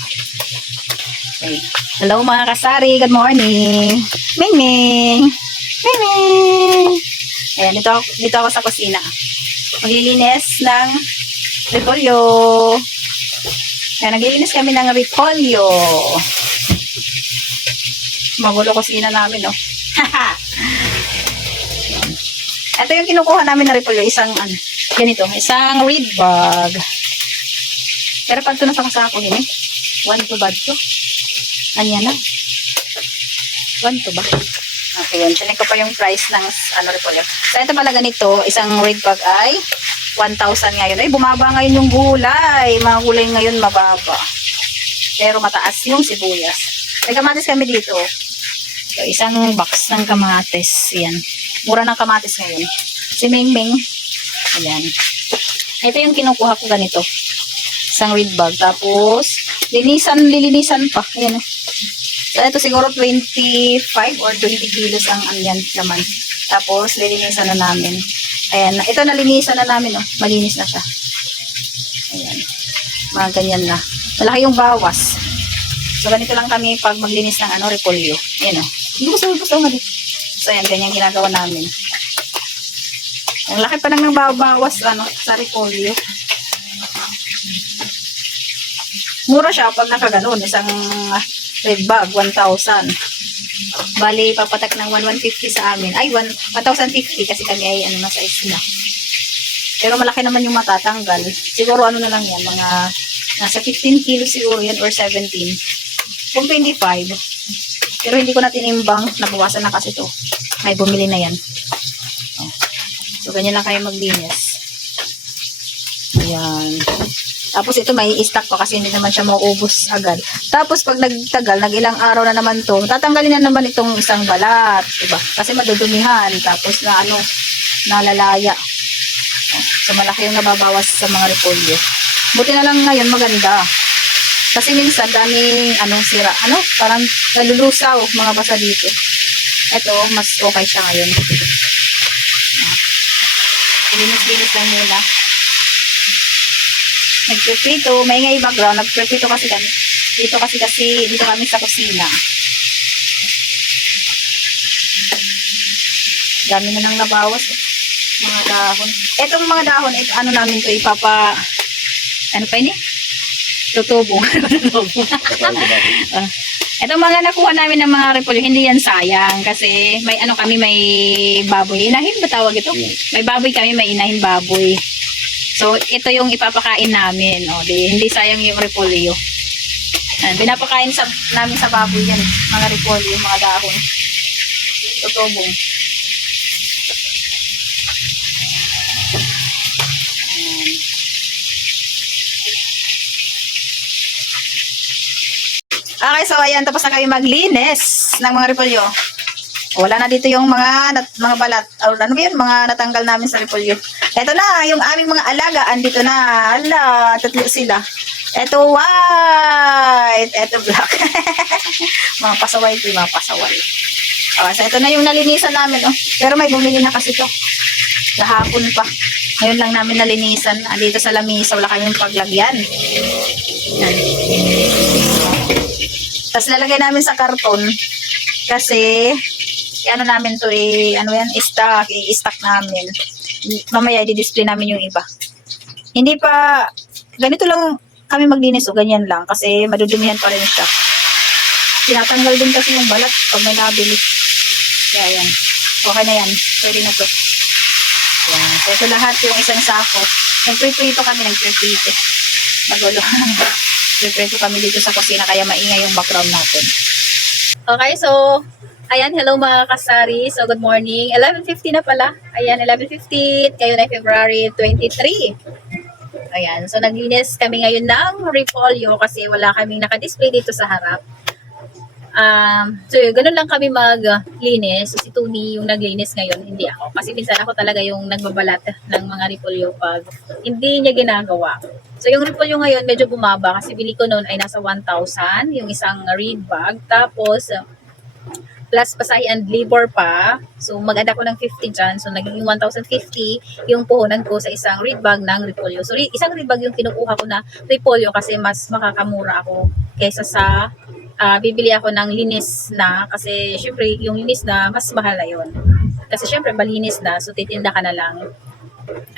Okay. Hello mga kasari, good morning. Ming Ming. Ming Ming. Ayan, dito, dito ako sa kusina. Maglilinis ng repolyo. Ayan, naglilinis kami ng repolyo. Magulo kusina namin, no? Ito yung kinukuha namin na repolyo, isang ano, ganito, isang reed bag. Pero pag ito nasa kasako, yun eh. One to bag to. Anya na. One to ba? Okay, yun. Tinig ko pa yung price ng ano repolyo. So, ito pala ganito, isang reed bag ay 1,000 ngayon. Ay, bumaba ngayon yung gulay. Mga gulay ngayon mababa. Pero mataas yung sibuyas. May kamatis kami dito. So, isang box ng kamatis. Yan. Mura ng kamatis ngayon. Si Ming Ming. Ayan. Ito yung kinukuha ko ganito. Isang reed bag. Tapos, linisan, lilinisan pa. Ayan. oh. So, ito siguro 25 or 20 kilos ang andyan naman. Tapos, lilinisan na namin. Ayan. Ito, nalinisan na namin. Oh. Malinis na siya. Ayan. Mga ganyan na. Malaki yung bawas. So, ganito lang kami pag maglinis ng ano, repolyo. Ayan o. Hindi ko gusto, gusto nga So, ayan, ganyan ginagawa namin. Ang laki pa lang ng bawas, ano, sa repolyo. Mura siya pag nakaganon. Isang ah, red bag, 1,000. Bali, papatak ng 1,150 sa amin. Ay, 1 1,050 kasi kami ay ano, nasa isla. Pero malaki naman yung matatanggal. Siguro ano na lang yan, mga nasa 15 kilos siguro yan or 17. Kung 25. Pero hindi ko na tinimbang, nabawasan na kasi to. May bumili na yan. Oh. So, ganyan lang kayo maglinis. Ayan. Tapos ito may stock pa kasi hindi naman siya mauubos agad. Tapos pag nagtagal, nag ilang araw na naman to, tatanggalin na naman itong isang balat. Diba? Kasi madudumihan. Tapos na ano, nalalaya. So malaki yung nababawas sa mga repolyo. Buti na lang ngayon maganda. Kasi minsan daming anong sira. Ano? Parang nalulusaw mga basa dito. Ito, mas okay siya ngayon. Ah. Linis-linis lang muna. Nagpiprito, may ngay background, nagpiprito kasi kami. Dito kasi kasi, dito kami sa kusina. Dami na nang nabawas. eh. Mga dahon. Etong mga dahon, ito, ano namin to ipapa, ano pa ini? Tutubong. Tutubong. Ah. Itong mga nakuha namin ng mga repolyo, hindi yan sayang kasi may ano kami, may baboy. Inahin ba tawag ito? May baboy kami, may inahin baboy. So, ito yung ipapakain namin. O, di, hindi sayang yung repolyo. Yan, pinapakain sa, namin sa baboy yan. Mga repolyo, mga dahon. Tutubong. Ayan. Okay, so ayan, tapos na kami maglinis ng mga repolyo. Wala na dito yung mga nat, mga balat. O, ano ba yun? Mga natanggal namin sa repolyo. Ito na, yung aming mga alaga, andito na. Ala, tatlo sila. Ito white, ito black. mga pasaway ito, mga pasaway. Okay, so ito na yung nalinisan namin. Oh. Pero may bumili na kasi to. Kahapon pa. Ngayon lang namin nalinisan. Andito sa lamisa, wala kaming paglagyan. Yan. Tapos lalagay namin sa karton kasi ano namin to eh, ano yan, stock, i-stock namin. Mamaya i-display namin yung iba. Hindi pa, ganito lang kami maglinis o ganyan lang kasi madudumihan pa rin siya. Tinatanggal din kasi yung balat pag may nabili. Kaya yan. Okay na yan. Pwede na to. Yan. So ito lahat yung isang sako. Nagprito kami, nagprito. Magulo. Nagprito kami dito sa kusina kaya maingay yung background natin. Okay, so Ayan, hello mga kasari. So, good morning. 11.50 na pala. Ayan, 11.50. Kayo na February 23. Ayan, so naglinis kami ngayon ng repolyo kasi wala kaming nakadisplay dito sa harap. Um, so, yun, ganun lang kami maglinis. So, si Tony yung naglinis ngayon, hindi ako. Kasi minsan ako talaga yung nagbabalat ng mga repolyo pag hindi niya ginagawa. So, yung repolyo ngayon medyo bumaba kasi bili ko noon ay nasa 1,000, yung isang reed bag. Tapos, plus pasay and labor pa. So, mag-add ako ng 50 dyan. So, nagiging 1,050 yung puhunan ko sa isang reed bag ng repolyo. So, isang reed bag yung kinukuha ko na repolyo kasi mas makakamura ako kaysa sa ah, bibili ako ng linis na kasi syempre yung linis na mas mahal na yun. Kasi syempre malinis na so titinda ka na lang.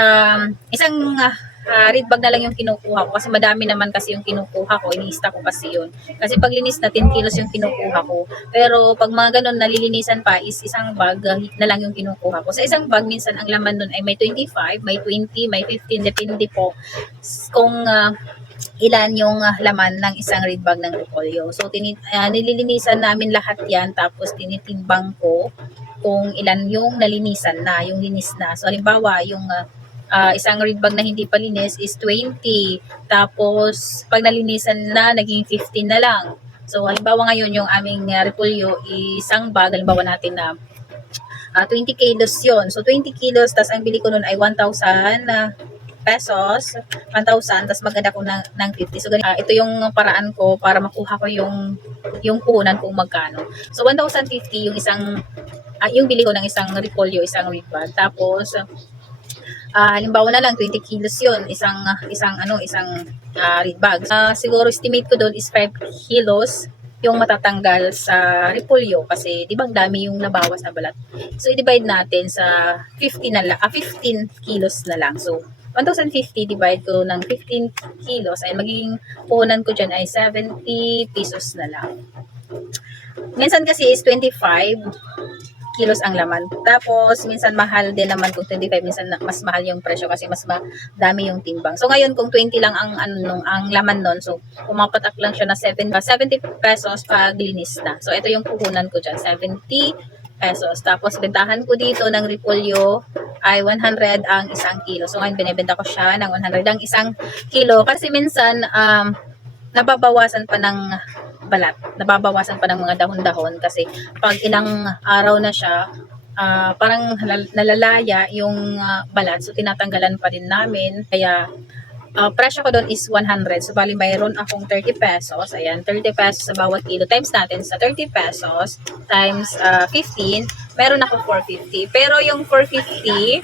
Um, isang ah, ah, reed bag na lang yung kinukuha ko kasi madami naman kasi yung kinukuha ko, iniista ko kasi yun. Kasi pag linis na 10 kilos yung kinukuha ko. Pero pag mga ganun nalilinisan pa is isang bag na lang yung kinukuha ko. Sa isang bag minsan ang laman nun ay may 25, may 20, may 15, depende po kung ah, ilan yung ah, laman ng isang reed bag ng repolyo. So, tini, ah, nililinisan namin lahat yan, tapos tinitimbang ko kung ilan yung nalinisan na, yung linis na. So, halimbawa, yung ah, ah, isang reed bag na hindi pa linis is 20. Tapos, pag nalinisan na, naging 15 na lang. So, halimbawa ngayon, yung aming ah, repolyo, isang bag, halimbawa natin na ah, 20 kilos yon So, 20 kilos, tas ang bili ko nun ay 1,000 na pesos, 1,000, tas maganda ko ng, ng 50. So, ganito, ah, ito yung paraan ko para makuha ko yung, yung puhunan kung magkano. So, 1,050 yung isang, ah, yung bili ko ng isang repolyo, isang reed bag. Tapos, ah halimbawa na lang 20 kilos yun, isang, isang, ano, isang ah, reed bag. Ah, siguro estimate ko doon is 5 kilos yung matatanggal sa repolyo kasi di ba ang dami yung nabawas na balat. So i-divide natin sa 15 na lang, ah, 15 kilos na lang. So 1,050 divide ko ng 15 kilos ay magiging puhunan ko dyan ay 70 pesos na lang. Minsan kasi is 25 kilos ang laman. Tapos, minsan mahal din naman kung 25, minsan mas mahal yung presyo kasi mas madami yung timbang. So, ngayon, kung 20 lang ang, ano, ang laman nun, so, pumapatak lang siya na 7, 70 pesos pag linis na. So, ito yung puhunan ko dyan, 70 pesos. Tapos, bentahan ko dito ng repolyo ay 100 ang isang kilo. So, ngayon, binibenta ko siya ng 100 ang isang kilo. Kasi minsan, um, nababawasan pa ng balat. Nababawasan pa ng mga dahon-dahon kasi pag ilang araw na siya, ah, parang nalal- nalalaya yung ah, balat. So, tinatanggalan pa din namin. Kaya, ah, presyo ko doon is 100. So, bali mayroon akong 30 pesos. Ayan, 30 pesos sa bawat kilo. Times natin sa 30 pesos times ah, 15, meron ako 450. Pero yung 450,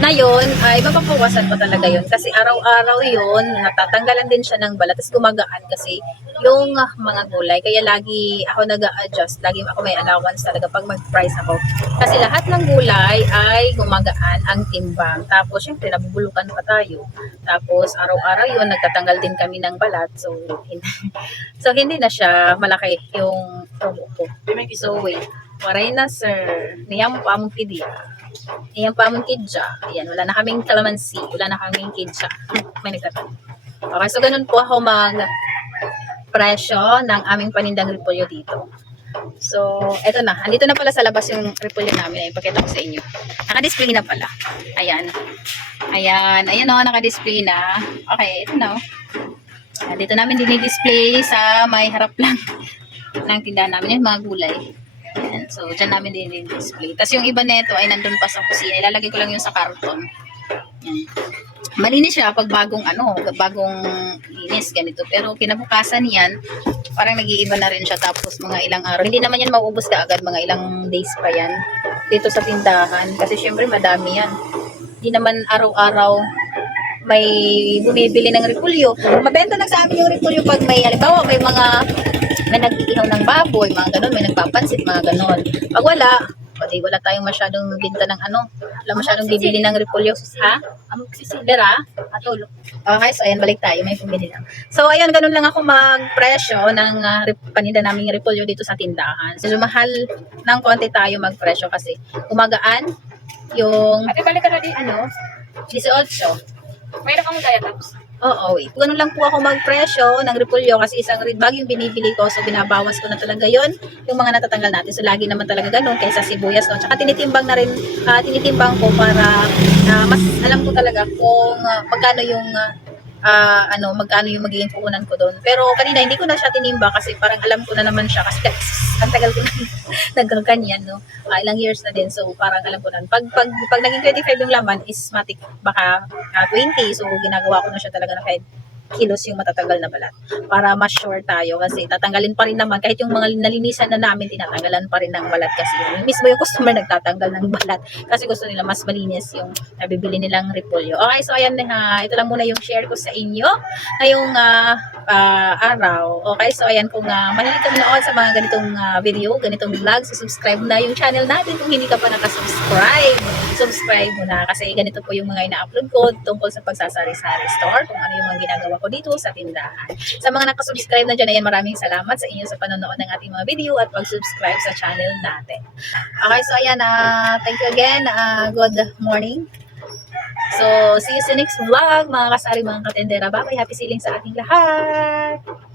na yun, ay mapapawasan pa talaga yun. Kasi araw-araw yun, natatanggalan din siya ng balat. Tapos gumagaan kasi yung ah, mga gulay. Kaya lagi ako nag adjust Lagi ako may allowance talaga pag mag-price ako. Kasi lahat ng gulay ay gumagaan ang timbang. Tapos syempre nabubulukan pa tayo. Tapos araw-araw yun, nagtatanggal din kami ng balat. So, hindi, so hindi na siya malaki yung promo ko. So wait, waray na sir. Niyam pa mong pidiya. Ayan pa mong kidja. Ayan, wala na kaming kalamansi. Wala na kaming kidja. May nagtatanong. Okay, so ganun po ako mag presyo ng aming panindang repolyo dito. So, eto na. Andito na pala sa labas yung repolyo namin. Ay, ipakita ko sa inyo. Naka-display na pala. Ayan. Ayan. Ayan o, naka-display na. Okay, ito na o. Ayan, Dito namin dinidisplay sa may harap lang ng tindahan namin yung mga gulay. So, dyan namin dinidisplay. Tapos yung iba neto ay nandun pa sa kusina. Ilalagay ko lang yung sa karton. Ayan. Malinis siya pag bagong ano, bagong linis ganito. Pero kinabukasan yan, parang nag-iiba na rin siya tapos mga ilang araw. Hindi naman yan mauubos ka agad, mga ilang days pa yan dito sa tindahan. Kasi syempre madami yan. Hindi naman araw-araw may bumibili ng repulyo. Mabenta na sa amin yung repulyo pag may, halimbawa, may mga may nag-iihaw ng baboy, mga ganun, may nagpapansit, mga ganun. Pag wala, pati wala tayong masyadong binta ng ano, wala masyadong bibili ng repulyo. Ha? Ang sisidera? Atulo. Okay, so ayan, balik tayo, may pumili lang. So ayan, ganun lang ako magpresyo ng uh, paninda naming repulyo dito sa tindahan. So mahal ng konti tayo magpresyo kasi umagaan yung Ate, balik ka na din, ano? 18. Mayroon kang diatops. Oo. Ganun lang po ako magpresyo ng repolyo kasi isang reed bag yung binibili ko. So, binabawas ko na talaga yon yung mga natatanggal natin. So, lagi naman talaga ganun kaysa sibuyas. No? Tsaka tinitimbang na rin, ah, tinitimbang ko para ah, mas alam ko talaga kung ah, magkano yung ah, ah, ano, magkano yung magiging puhunan ko doon. Pero kanina hindi ko na siya tinimba kasi parang alam ko na naman siya kasi ang tagal ko na nagkaganyan, no? Ah, ilang years na din. So, parang alam ko na. Pag, pag, pag naging 25 yung laman is matik baka ah, 20. So, ginagawa ko na siya talaga na kahit kilos yung matatanggal na balat. Para mas sure tayo kasi tatanggalin pa rin naman kahit yung mga nalinisan na namin tinatanggalan pa rin ng balat kasi yung mismo yung customer nagtatanggal ng balat kasi gusto nila mas malinis yung nabibili nilang repolyo. Okay, so ayan na ito lang muna yung share ko sa inyo ngayong ah, ah, araw. Okay, so ayan kung uh, mahilig kami noon sa mga ganitong ah, video, ganitong vlog, so subscribe na yung channel natin kung hindi ka pa nakasubscribe. Subscribe mo na kasi ganito po yung mga ina-upload ko tungkol sa pagsasari-sari store, kung ano yung mga ginagawa ko dito sa tindahan. Sa mga nakasubscribe na dyan, ayan maraming salamat sa inyo sa panonood ng ating mga video at pag-subscribe sa channel natin. Okay, so ayan, ah, thank you again. ah, good morning. So, see you sa next vlog, mga kasari, mga katendera. Bye-bye. Happy sailing sa ating lahat.